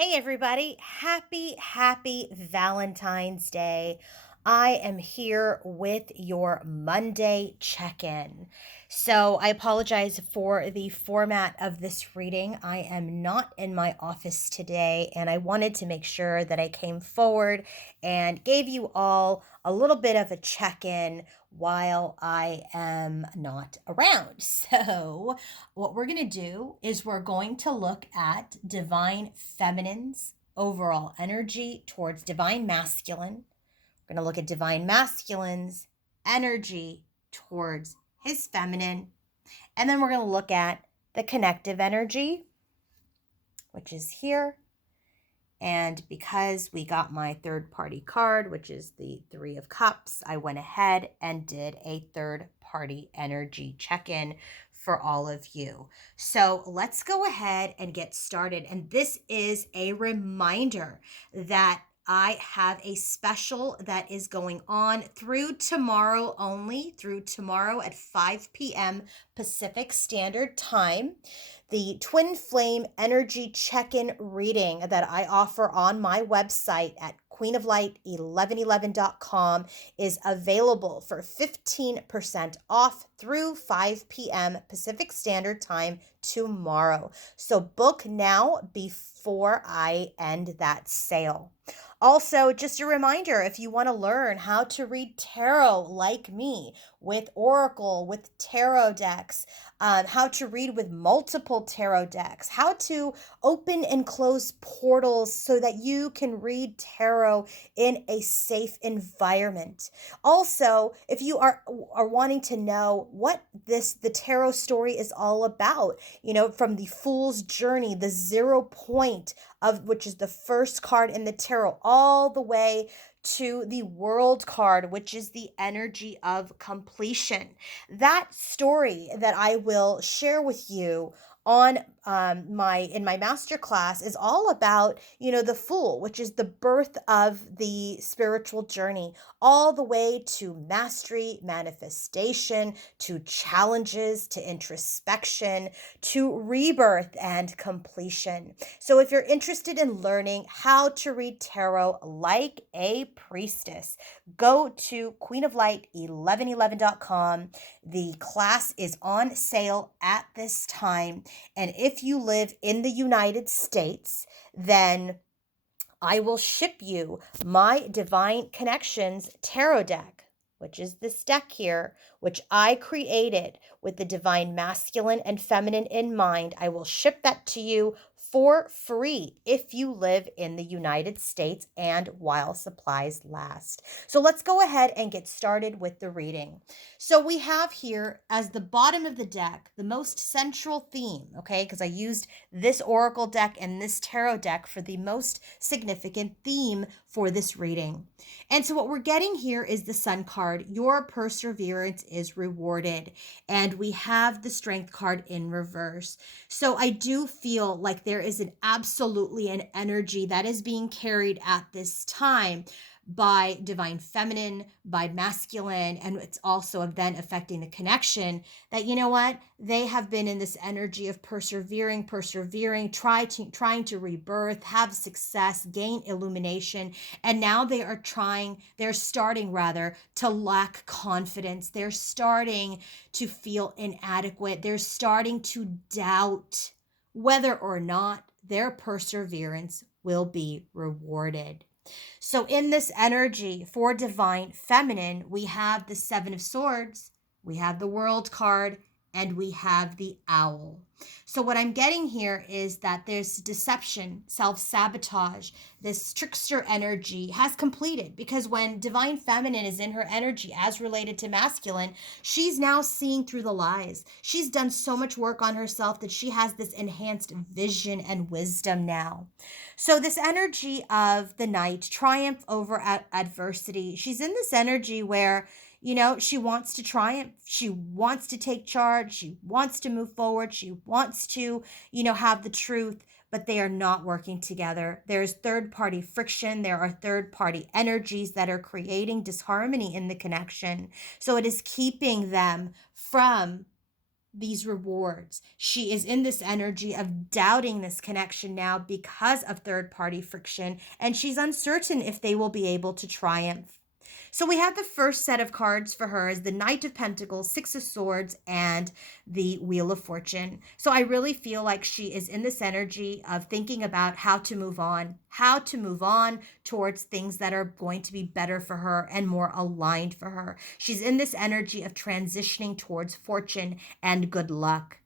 Hey, everybody. Happy Valentine's Day. I am here with your Monday check in. So, I apologize for the format of this reading. I am not in my office today, and I wanted to make sure that I came forward and gave you all a little bit of a check in while I am not around. So, what we're going to do is we're going to look at divine feminine's overall energy towards divine masculine. We're going to look at divine masculine's energy towards his feminine. And then we're going to look at the connective energy, which is here. And because we got my third party card, which is the Three of Cups, I went ahead and did a third party energy check in for all of you. So let's go ahead and get started. And this is a reminder that I have a special that is going on through tomorrow only, through tomorrow at 5 p.m. Pacific Standard Time. The Twin Flame Energy Check-in reading that I offer on my website at queenoflight1111.com is available for 15% off through 5 p.m. Pacific Standard Time tomorrow. So book now before I end that sale. Also, just a reminder, if you want to learn how to read tarot like me with Oracle, with tarot decks, how to read with multiple tarot decks, how to open and close portals so that you can read tarot in a safe environment. Also, if you are wanting to know what the tarot story is all about, from the Fool's Journey, the 0 point of which is the first card in the tarot, all the way to the World card, which is the energy of completion. That story that I will share with you on my master class is all about the Fool, which is the birth of the spiritual journey, all the way to mastery, manifestation, to challenges, to introspection, to rebirth and completion. So if you're interested in learning how to read tarot like a priestess, go to queenoflight1111.com. The class is on sale at this time. And if you live in the United States, then I will ship you my Divine Connections tarot deck, which is this deck here, which I created with the divine masculine and feminine in mind. I will ship that to you for free if you live in the United States and while supplies last. So let's go ahead and get started with the reading. So we have here as the bottom of the deck, the most central theme, okay, because I used this oracle deck and this tarot deck for the most significant theme for this reading. And so what we're getting here is the Sun card. Your perseverance is rewarded. And we have the Strength card in reverse. So I do feel like there is absolutely an energy that is being carried at this time by divine feminine, by masculine, and it's also then affecting the connection that, they have been in this energy of persevering, trying to rebirth, have success, gain illumination, and now they're starting to lack confidence. They're starting to feel inadequate. They're starting to doubt whether or not their perseverance will be rewarded. So in this energy for divine feminine, we have the Seven of Swords, we have the World card, and we have the Owl. So what I'm getting here is that there's deception, self-sabotage, this trickster energy has completed, because when divine feminine is in her energy as related to masculine, she's now seeing through the lies. She's done so much work on herself that she has this enhanced vision and wisdom now. So this energy of the Knight, triumph over adversity, she's in this energy where she wants to triumph. She wants to take charge. She wants to move forward. She wants to, have the truth, but they are not working together. There's third-party friction. There are third-party energies that are creating disharmony in the connection. So it is keeping them from these rewards. She is in this energy of doubting this connection now because of third party friction, and she's uncertain if they will be able to triumph. So we have the first set of cards for her is the Knight of Pentacles, Six of Swords, and the Wheel of Fortune. So I really feel like she is in this energy of thinking about how to move on towards things that are going to be better for her and more aligned for her. She's in this energy of transitioning towards fortune and good luck.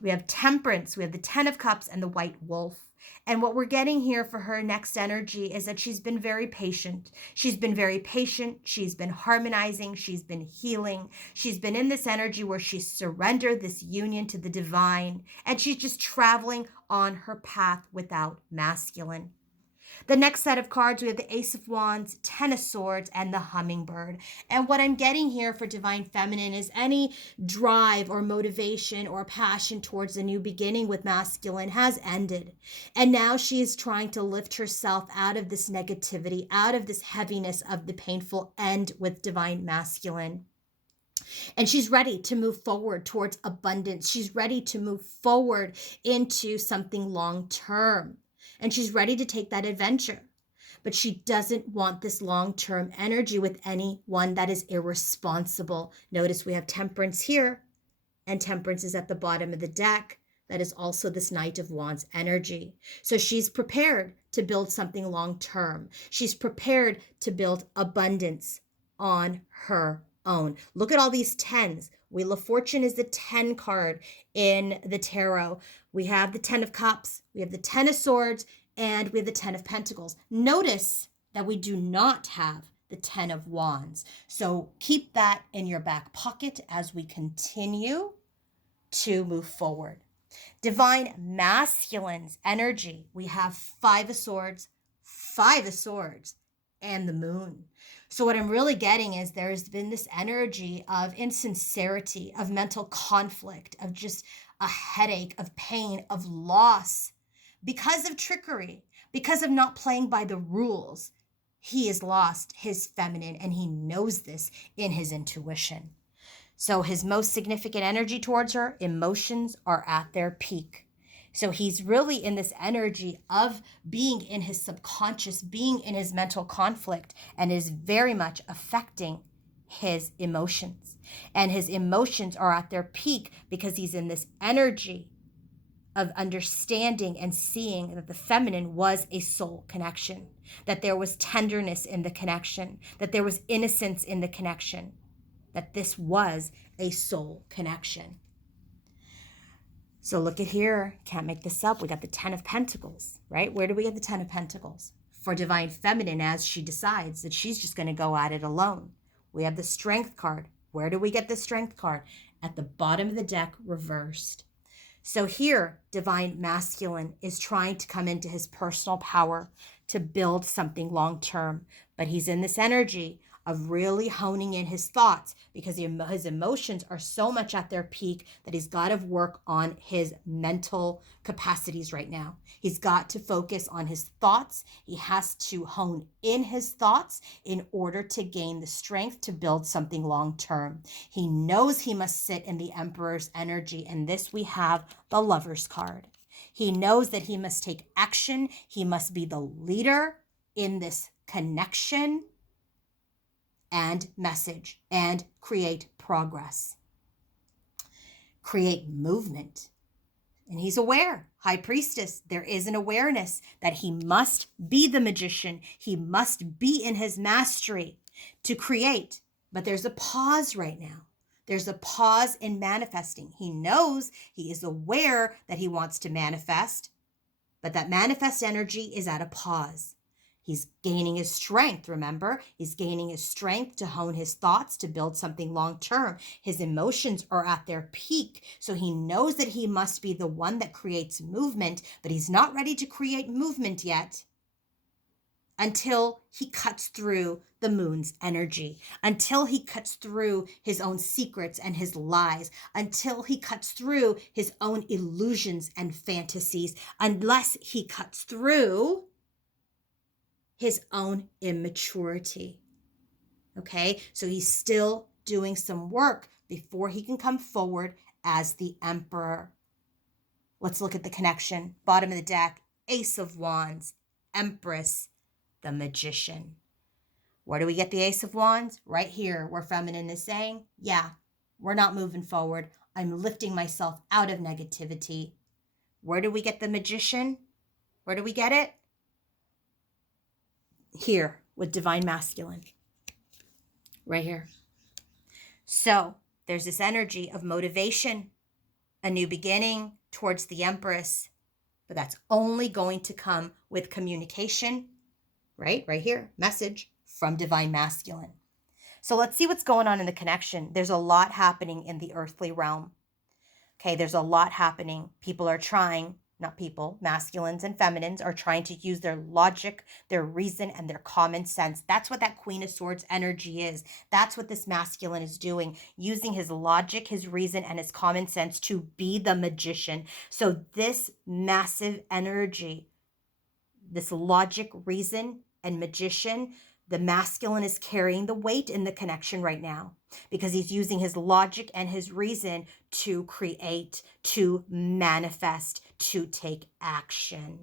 We have Temperance, we have the Ten of Cups, and the White Wolf. And what we're getting here for her next energy is that she's been very patient. She's been very patient. She's been harmonizing. She's been healing. She's been in this energy where she's surrendered this union to the divine. And she's just traveling on her path without masculine. The next set of cards, we have the Ace of Wands, Ten of Swords, and the Hummingbird. And what I'm getting here for Divine Feminine is any drive or motivation or passion towards a new beginning with masculine has ended. And now she is trying to lift herself out of this negativity, out of this heaviness of the painful end with Divine Masculine. And she's ready to move forward towards abundance. She's ready to move forward into something long term. And she's ready to take that adventure. But she doesn't want this long-term energy with anyone that is irresponsible. Notice we have Temperance here, and Temperance is at the bottom of the deck. That is also this Knight of Wands energy. So she's prepared to build something long-term. She's prepared to build abundance on her own. Look at all these tens. Wheel of Fortune is the 10 card in the tarot. We have the 10 of Cups, we have the 10 of Swords, and we have the 10 of Pentacles. Notice that we do not have the 10 of Wands. So keep that in your back pocket as we continue to move forward. Divine Masculine's energy. We have Five of Swords, and the Moon. So what I'm really getting is there's been this energy of insincerity, of mental conflict, of just a headache, of pain, of loss because of trickery, because of not playing by the rules. He has lost his feminine, and he knows this in his intuition. So his most significant energy towards her, emotions are at their peak. So he's really in this energy of being in his subconscious, being in his mental conflict, and is very much affecting his emotions. And his emotions are at their peak because he's in this energy of understanding and seeing that the feminine was a soul connection, that there was tenderness in the connection, that there was innocence in the connection, that this was a soul connection. So look at here, can't make this up. We got the 10 of Pentacles, right? Where do we get the 10 of Pentacles? For Divine Feminine, as she decides that she's just going to go at it alone. We have the Strength card. Where do we get the Strength card? At the bottom of the deck, reversed. So here, Divine Masculine is trying to come into his personal power to build something long-term, but he's in this energy of really honing in his thoughts because his emotions are so much at their peak that he's got to work on his mental capacities right now. He's got to focus on his thoughts. He has to hone in his thoughts in order to gain the strength to build something long-term. He knows he must sit in the Emperor's energy, and this we have the Lover's card. He knows that he must take action. He must be the leader in this connection and message and create progress, create movement. And he's aware, High Priestess, there is an awareness that he must be the magician. He must be in his mastery to create. But there's a pause right now. There's a pause in manifesting. He knows, he is aware that he wants to manifest, but that manifest energy is at a pause. He's gaining his strength, remember? He's gaining his strength to hone his thoughts, to build something long-term. His emotions are at their peak, so he knows that he must be the one that creates movement, but he's not ready to create movement yet until he cuts through the moon's energy, until he cuts through his own secrets and his lies, until he cuts through his own illusions and fantasies, unless he cuts through his own immaturity. Okay, so he's still doing some work before he can come forward as the Emperor. Let's look at the connection. Bottom of the deck, Ace of Wands, Empress, the Magician. Where do we get the Ace of Wands? Right here, where feminine is saying, yeah, we're not moving forward. I'm lifting myself out of negativity. Where do we get the Magician? Where do we get it? Here, with Divine Masculine. Right here. So there's this energy of motivation, a new beginning towards the Empress, but that's only going to come with communication, right? Right here, message from Divine Masculine. So let's see what's going on in the connection. There's a lot happening in the earthly realm. Okay, there's a lot happening. People are trying, not people, masculines and feminines are trying to use their logic, their reason, and their common sense. That's what that Queen of Swords energy is. That's what this masculine is doing, using his logic, his reason, and his common sense to be the magician. So this massive energy, this logic, reason, and magician, the masculine is carrying the weight in the connection right now because he's using his logic and his reason to create, to manifest, to take action.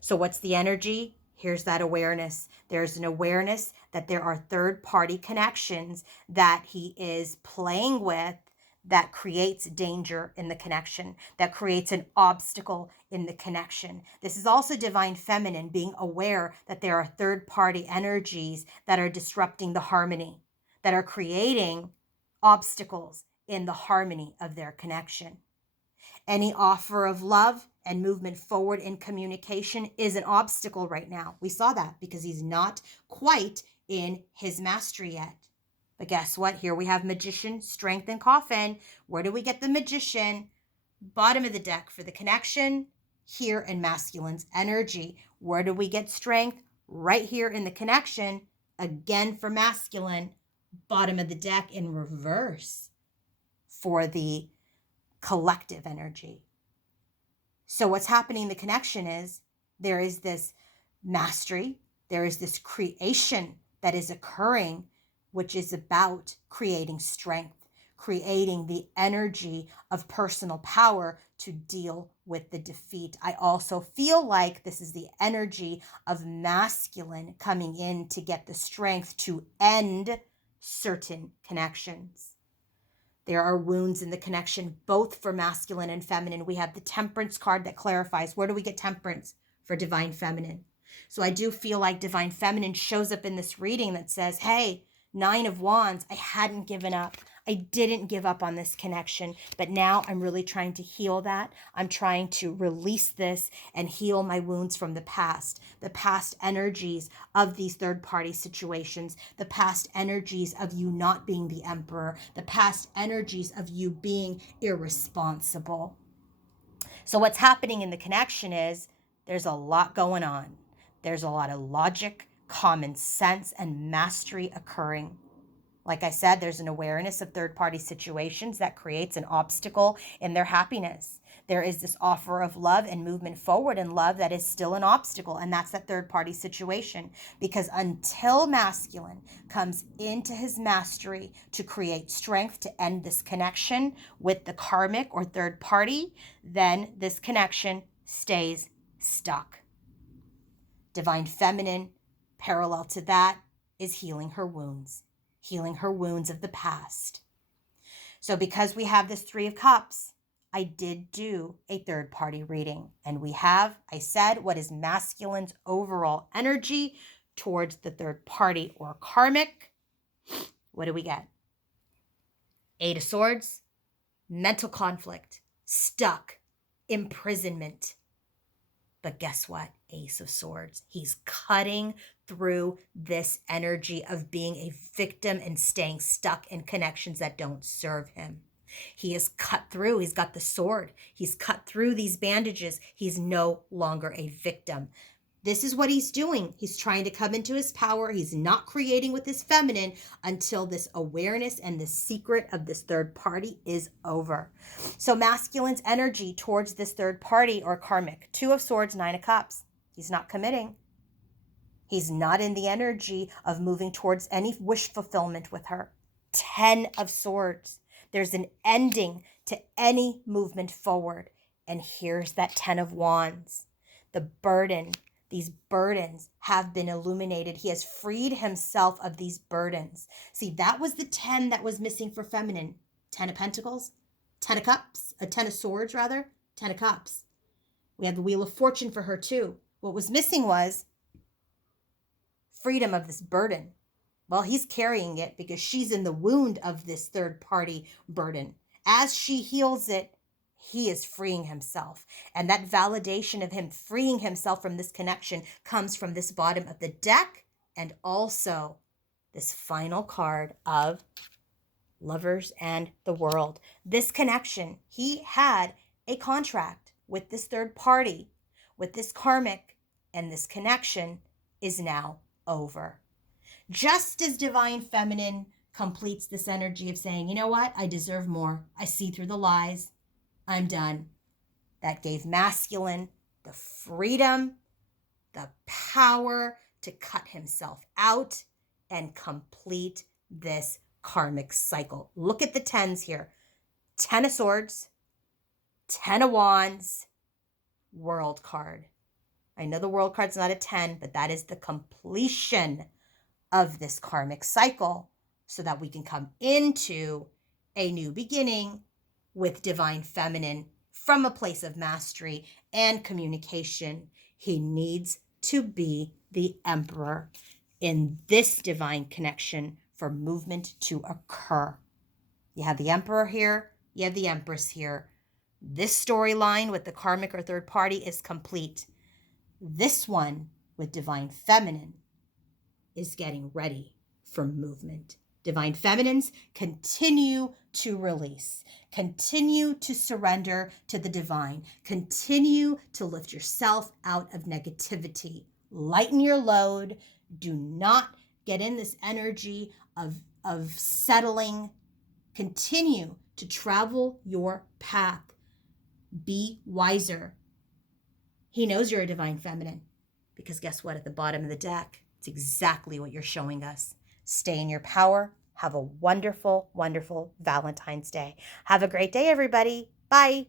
So what's the energy? Here's that awareness. There's an awareness that there are third-party connections that he is playing with that creates danger in the connection, that creates an obstacle in the connection. This is also Divine Feminine being aware that there are third-party energies that are disrupting the harmony, that are creating obstacles in the harmony of their connection. Any offer of love and movement forward in communication is an obstacle right now. We saw that because he's not quite in his mastery yet. But guess what? Here we have Magician, Strength, and Coffin. Where do we get the Magician? Bottom of the deck for the connection. Here in Masculine's energy. Where do we get Strength? Right here in the connection. Again for Masculine. Bottom of the deck in reverse for the collective energy. So what's happening in the connection is there is this mastery, there is this creation that is occurring, which is about creating strength, creating the energy of personal power to deal with the defeat. I also feel like this is the energy of masculine coming in to get the strength to end certain connections. There are wounds in the connection, both for masculine and feminine. We have the Temperance card that clarifies. Where do we get Temperance? For Divine Feminine. So I do feel like Divine Feminine shows up in this reading that says, hey, 9 of Wands, I hadn't given up. I didn't give up on this connection, but now I'm really trying to heal that. I'm trying to release this and heal my wounds from the past energies of these third-party situations, the past energies of you not being the Emperor, the past energies of you being irresponsible. So what's happening in the connection is there's a lot going on. There's a lot of logic, common sense, and mastery occurring. Like I said, there's an awareness of third-party situations that creates an obstacle in their happiness. There is this offer of love and movement forward in love that is still an obstacle, and that's that third-party situation. Because until masculine comes into his mastery to create strength to end this connection with the karmic or third party, then this connection stays stuck. Divine Feminine, parallel to that, is healing her wounds of the past. So because we have this 3 of Cups, I did do a third-party reading. And we have, I said, what is masculine's overall energy towards the third party or karmic. What do we get? 8 of Swords, mental conflict, stuck, imprisonment. But guess what? Ace of Swords. He's cutting through this energy of being a victim and staying stuck in connections that don't serve him. He is cut through. He's got the sword. He's cut through these bandages. He's no longer a victim. This is what he's doing. He's trying to come into his power. He's not creating with his feminine until this awareness and the secret of this third party is over. So masculine's energy towards this third party or karmic. 2 of Swords, 9 of Cups. He's not committing. He's not in the energy of moving towards any wish fulfillment with her. 10 of Swords. There's an ending to any movement forward. And here's that 10 of Wands. The burden, these burdens have been illuminated. He has freed himself of these burdens. See, that was the 10 that was missing for feminine. 10 of Pentacles, 10 of Cups, a 10 of Swords rather, 10 of Cups. We had the Wheel of Fortune for her too. What was missing was freedom of this burden. Well, he's carrying it because she's in the wound of this third party burden. As she heals it, he is freeing himself. And that validation of him freeing himself from this connection comes from this bottom of the deck and also this final card of Lovers and the World. This connection, he had a contract with this third party, with this karmic, and this connection is now over. Just as Divine Feminine completes this energy of saying, you know what, I deserve more. I see through the lies. I'm done. That gave Masculine the freedom, the power to cut himself out and complete this karmic cycle. Look at the 10s here. 10 of Swords, 10 of Wands, World card. I know the World card's not a 10, but that is the completion of this karmic cycle so that we can come into a new beginning with Divine Feminine from a place of mastery and communication. He needs to be the Emperor in this divine connection for movement to occur. You have the Emperor here, you have the Empress here. This storyline with the karmic or third party is complete. This one with Divine Feminine is getting ready for movement. Divine Feminines, continue to release. Continue to surrender to the divine. Continue to lift yourself out of negativity. Lighten your load. Do not get in this energy of settling. Continue to travel your path. Be wiser. He knows you're a Divine Feminine because guess what? At the bottom of the deck, it's exactly what you're showing us. Stay in your power. Have a wonderful, wonderful Valentine's Day. Have a great day, everybody. Bye.